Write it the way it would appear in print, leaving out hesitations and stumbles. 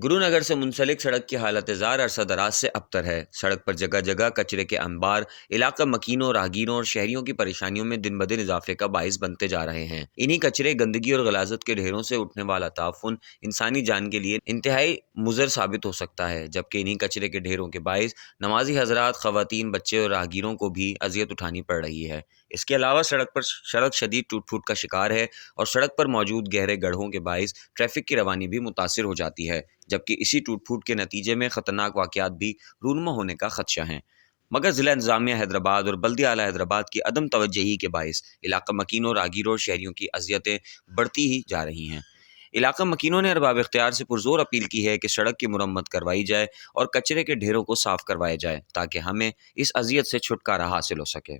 गुरु नगर से मुंसलिक सड़क की हालत ज़ार अरसा दराज से अबतर है। सड़क पर जगह जगह कचरे के अंबार इलाका मकीनों, राहगीरों और शहरियों की परेशानियों में दिन ब दिन इजाफे का बाइस बनते जा रहे हैं। इन्हीं कचरे, गंदगी और गलाजत के ढेरों से उठने वाला ताफुन इंसानी जान के लिए इंतहाई मुज़र साबित हो सकता है, जबकि इन्हीं कचरे के ढेरों के बाइस नमाजी हजरात, खवातीन, बच्चे और राहगीरों को भी अजियत उठानी पड़ रही है। इसके अलावा सड़क शदीद टूट फूट का शिकार है और सड़क पर मौजूद गहरे गड्ढों के बाइस ट्रैफिक की रवानी भी मुतासिर हो जाती है, जबकि इसी टूट फूट के नतीजे में खतरनाक वाक़यात भी रूनुमा होने का खदशा है। मगर ज़िला इंतज़ामिया हैदराबाद और बल्दिया आला हैदराबाद की अदम तवज्जही के बाइस इलाका मकीनों, राहगीरों और शहरियों की अजियतें बढ़ती ही जा रही हैं। इलाका मकीनों ने अरबाब इख्तियार से पुरजोर अपील की है कि सड़क की मुरम्मत करवाई जाए और कचरे के ढेरों को साफ करवाया जाए, ताकि हमें इस अजियत से छुटकारा हासिल हो सके।